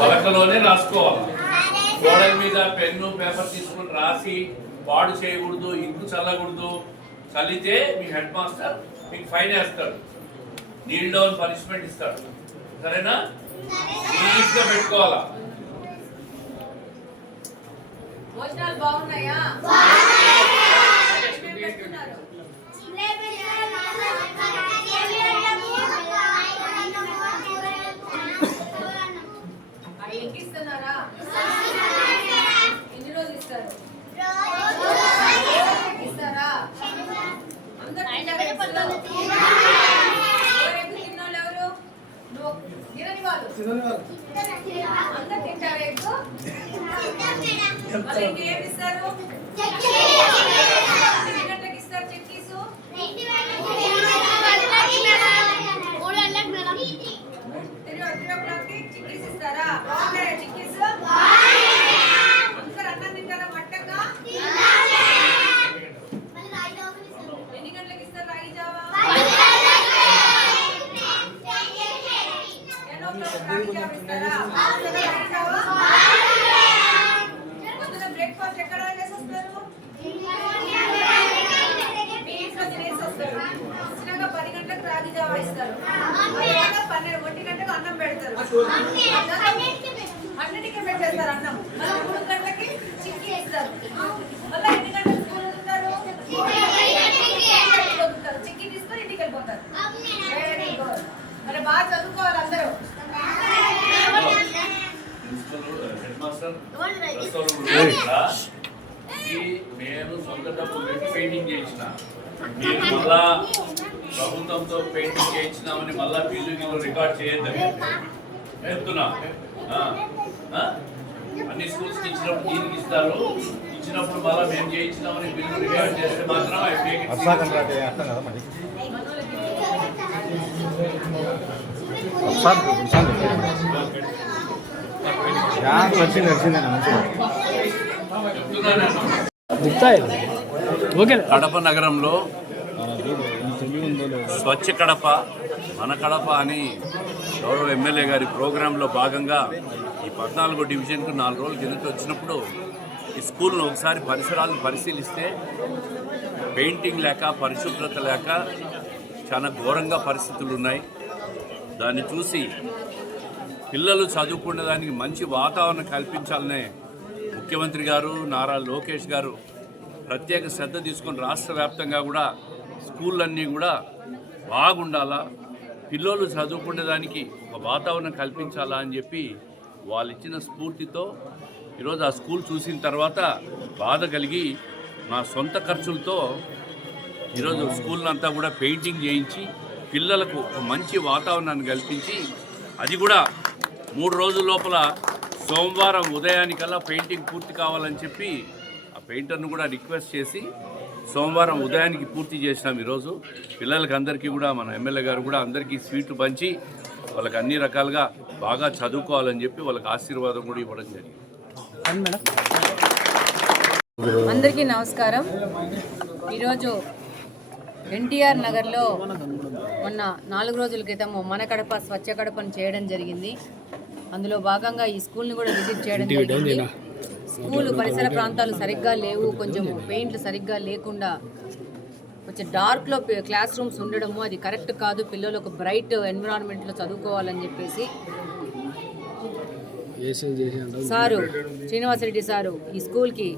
పలకలోనే రాసుకోవాలి. గోడల మీద పెన్ను పేపర్ తీసుకుని రాసి పాడు చేయకూడదు, ఇంకు చల్లకూడదు. చల్లితే మీ హెడ్ మాస్టర్ మీకు ఫైన్ వేస్తాడు, నీల్ డౌన్ పనిష్మెంట్ ఇస్తాడు. సరేనా? నీట్గా పెట్టుకోవాలా. బాగున్నాయా? ఇస్తున్నారా? ఎన్ని రోజులు ఇస్తారు? ఇస్తారా? అందరూ తిన్నాళ్ళు ఎవరు? తినని వాళ్ళు అందరు తింటారా? ఎగ్గు మళ్ళీ ఇంకేమి ఇస్తారు? ఎన్ని గంటలకు ఇస్తారు చెక్కీసు? 3 o'clock చిక్కీస్ ఇస్తారా? చిక్కీస్ అందరు అన్నం తింటారా? మట్టంగా ఎన్ని గంటలకు ఇస్తారు రాగి జావా? పొద్దున బ్రేక్ఫాస్ట్ ఎక్కడ చేసి వస్తారు? మీ ఇంట్లో తినేసి వస్తారు. వచ్చినాక 10 గంటలకు రాగి జావా ఇస్తారు. 1 గంటకు అన్నం పెడతారు. అన్నిటికీ పెట్టేస్తారు అన్నం. మళ్ళీ 3 గంటలకి చిక్కీ ఇస్తారు. మళ్ళీ ఎన్ని గంటలకు స్కూల్ వెళ్తారు? చిక్కీ తీసుకొని ఇంటికి వెళ్ళిపోతారు. Very good. మరి బాగా చదువుకోవాలి అందరూ. నేను సొంత డబ్బు పెట్టి పెయింటింగ్ చేసిన, మీరు మళ్ళా ప్రభుత్వంతో పెయింటింగ్ చేయించినామని మళ్ళా బిల్లు రికార్డ్ చేయొద్దని చెప్తున్నా. అన్ని స్కూల్స్కి ఇచ్చినప్పుడు దీనికి ఇస్తారు, ఇచ్చినప్పుడు మళ్ళీ మేము చేయించినామని బిల్లు రికార్డ్ చేస్తే మాత్రం కడప నగరంలో స్వచ్ఛ కడప మన కడప అని గౌరవ ఎమ్మెల్యే గారి ప్రోగ్రాంలో భాగంగా ఈ 14వ డివిజన్కు 4 రోజుల కిందట వచ్చినప్పుడు ఈ స్కూల్ను ఒకసారి పరిసరాలను పరిశీలిస్తే పెయింటింగ్ లేక పరిశుభ్రత లేక చాలా ఘోరంగా పరిస్థితులు ఉన్నాయి. దాన్ని చూసి పిల్లలు చదువుకునే దానికి మంచి వాతావరణం కల్పించాలనే ముఖ్యమంత్రి గారు నారా లోకేష్ గారు ప్రత్యేక శ్రద్ధ తీసుకొని రాష్ట్ర వ్యాప్తంగా కూడా స్కూళ్ళన్నీ కూడా బాగుండాలా, పిల్లలు చదువుకునే దానికి ఒక వాతావరణం కల్పించాలా అని చెప్పి వాళ్ళు ఇచ్చిన స్ఫూర్తితో ఈరోజు ఆ స్కూల్ చూసిన తర్వాత బాధ కలిగి నా సొంత ఖర్చులతో ఈరోజు స్కూల్ని అంతా కూడా పెయింటింగ్ చేయించి పిల్లలకు ఒక మంచి వాతావరణాన్ని కల్పించి, అది కూడా 3 రోజుల లోపల సోమవారం ఉదయానికల్లా పెయింటింగ్ పూర్తి కావాలని చెప్పి ఆ పెయింటర్ను కూడా రిక్వెస్ట్ చేసి సోమవారం ఉదయానికి పూర్తి చేసినాం. ఈరోజు పిల్లలకి అందరికీ కూడా మన ఎమ్మెల్యే గారు కూడా అందరికీ స్వీట్లు పంచి వాళ్ళకి అన్ని రకాలుగా బాగా చదువుకోవాలని చెప్పి వాళ్ళకి ఆశీర్వాదం కూడా ఇవ్వడం జరిగింది. అందరికీ నమస్కారం. ఈరోజు ఎన్టీఆర్ నగర్లో మొన్న 4 రోజుల క్రితం మన కడప స్వచ్ఛ కడపను చేయడం జరిగింది. అందులో భాగంగా ఈ స్కూల్ని కూడా విజిట్ చేయడం జరిగింది. స్కూలు పరిసర ప్రాంతాలు సరిగ్గా లేవు, కొంచెం పెయింట్లు సరిగ్గా లేకుండా కొంచెం డార్క్లో క్లాస్ రూమ్స్ ఉండడము అది కరెక్ట్ కాదు. పిల్లలు ఒక బ్రైట్ ఎన్విరాన్మెంట్లో చదువుకోవాలని చెప్పేసి సారు శ్రీనివాసరెడ్డి సారు ఈ స్కూల్కి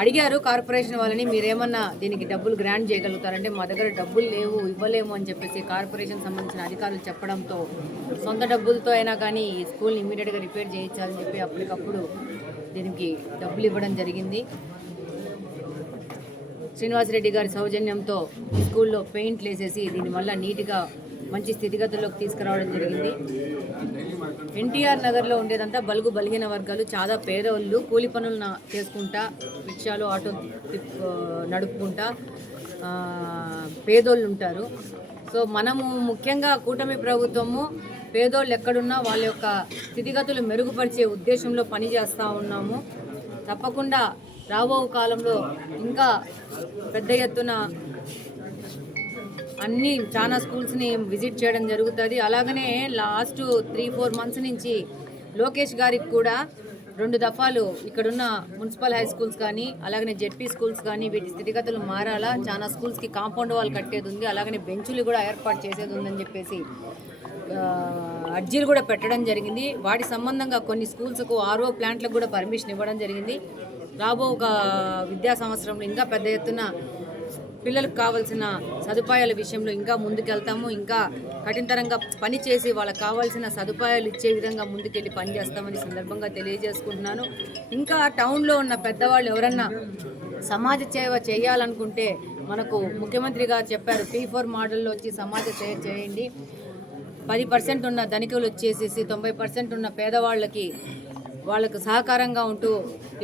అడిగారు కార్పొరేషన్ వాళ్ళని, మీరేమన్నా దీనికి డబ్బులు గ్రాంట్ చేయగలుగుతారంటే మా దగ్గర డబ్బులు లేవు, ఇవ్వలేము అని చెప్పేసి కార్పొరేషన్ సంబంధించిన అధికారులు చెప్పడంతో సొంత డబ్బులతో అయినా కానీ ఈ స్కూల్ని ఇమీడియట్గా రిపేర్ చేయించాలని చెప్పి అప్పటికప్పుడు దీనికి డబ్బులు ఇవ్వడం జరిగింది. శ్రీనివాసరెడ్డి గారి సౌజన్యంతో ఈ స్కూల్లో పెయింట్లు వేసేసి దీనివల్ల నీట్గా మంచి స్థితిగతుల్లోకి తీసుకురావడం జరిగింది. ఎన్టీఆర్ నగర్లో ఉండేదంతా బలుగు బలిగిన వర్గాలు, చాలా పేదవాళ్ళు, కూలి పనులు చేసుకుంటా, రిక్షాలు, ఆటో నడుపుకుంటా పేదోళ్ళు ఉంటారు. సో మనము ముఖ్యంగా కూటమి ప్రభుత్వము పేదోళ్ళు ఎక్కడున్నా వాళ్ళ యొక్క స్థితిగతులు మెరుగుపరిచే ఉద్దేశంలో పనిచేస్తూ ఉన్నాము. తప్పకుండా రాబో కాలంలో ఇంకా పెద్ద ఎత్తున అన్ని చాలా స్కూల్స్ని విజిట్ చేయడం జరుగుతుంది. అలాగనే లాస్ట్ 3-4 మంత్స్ నుంచి లోకేష్ గారికి కూడా 2 దఫాలు ఇక్కడున్న మున్సిపల్ హై స్కూల్స్ కానీ అలాగనే జెడ్పీ స్కూల్స్ కానీ వీటి స్థితిగతులు మారాలా, చాలా స్కూల్స్కి కాంపౌండ్ వాల్ కట్టేది ఉంది, అలాగనే బెంచులు కూడా ఏర్పాటు చేసేది ఉందని చెప్పేసి అర్జీలు కూడా పెట్టడం జరిగింది. వాటి సంబంధంగా కొన్ని స్కూల్స్కు RO ప్లాంట్లకు కూడా పర్మిషన్ ఇవ్వడం జరిగింది. రాబో ఒక విద్యా సంవత్సరంలో ఇంకా పెద్ద ఎత్తున పిల్లలకు కావాల్సిన సదుపాయాల విషయంలో ఇంకా ముందుకెళ్తాము. ఇంకా కఠినతరంగా పనిచేసి వాళ్ళకి కావాల్సిన సదుపాయాలు ఇచ్చే విధంగా ముందుకెళ్ళి పనిచేస్తామని సందర్భంగా తెలియజేసుకుంటున్నాను. ఇంకా టౌన్లో ఉన్న పెద్దవాళ్ళు ఎవరన్నా సమాజ సేవ చేయాలనుకుంటే మనకు ముఖ్యమంత్రి గారు చెప్పారు, P4 మోడల్లో వచ్చి సమాజ సేవ చేయండి. 10% ఉన్న ధనికులు వచ్చేసేసి 90% ఉన్న పేదవాళ్ళకి వాళ్ళకు సహకారంగా ఉంటూ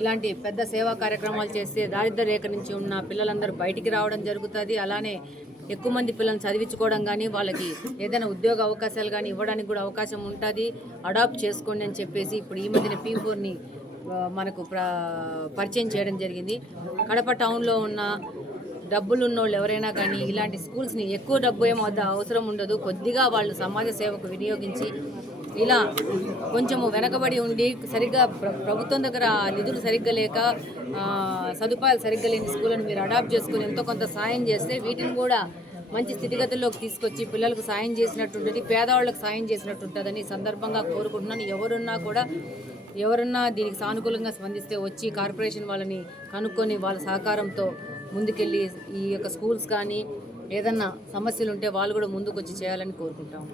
ఇలాంటి పెద్ద సేవా కార్యక్రమాలు చేస్తే దారిద్ర్య రేఖ నుంచి ఉన్న పిల్లలందరూ బయటికి రావడం జరుగుతుంది. అలానే ఎక్కువ మంది పిల్లల్ని చదివించుకోవడం కానీ వాళ్ళకి ఏదైనా ఉద్యోగ అవకాశాలు కానీ ఇవ్వడానికి కూడా అవకాశం ఉంటుంది. అడాప్ట్ చేసుకోండి అని చెప్పేసి ఇప్పుడు ఈ మధ్యన P4ని మనకు పరిచయం చేయడం జరిగింది. కడప టౌన్లో ఉన్న డబ్బులు ఉన్నోళ్ళు ఎవరైనా కానీ ఇలాంటి స్కూల్స్ని ఎక్కువ డబ్బు ఏమో అవసరం ఉండదు, కొద్దిగా వాళ్ళు సమాజ సేవకు వినియోగించి ఇలా కొంచెము వెనకబడి ఉండి సరిగ్గా ప్రభుత్వం దగ్గర నిధులు సరిగ్గా లేక సదుపాయాలు సరిగ్గా లేని స్కూళ్ళను మీరు అడాప్ట్ చేసుకుని ఎంతో కొంత సాయం చేస్తే వీటిని కూడా మంచి స్థితిగతుల్లోకి తీసుకొచ్చి పిల్లలకు సాయం చేసినట్టు ఉంటుంది, పేదవాళ్ళకు సాయం చేసినట్టు ఉంటుందని సందర్భంగా కోరుకుంటున్నాను. ఎవరున్నా దీనికి సానుకూలంగా స్పందిస్తే వచ్చి కార్పొరేషన్ వాళ్ళని కనుక్కొని వాళ్ళ సహకారంతో ముందుకెళ్ళి ఈ యొక్క స్కూల్స్ కానీ ఏదన్నా సమస్యలు ఉంటే వాళ్ళు కూడా ముందుకు వచ్చి చేయాలని కోరుకుంటాము.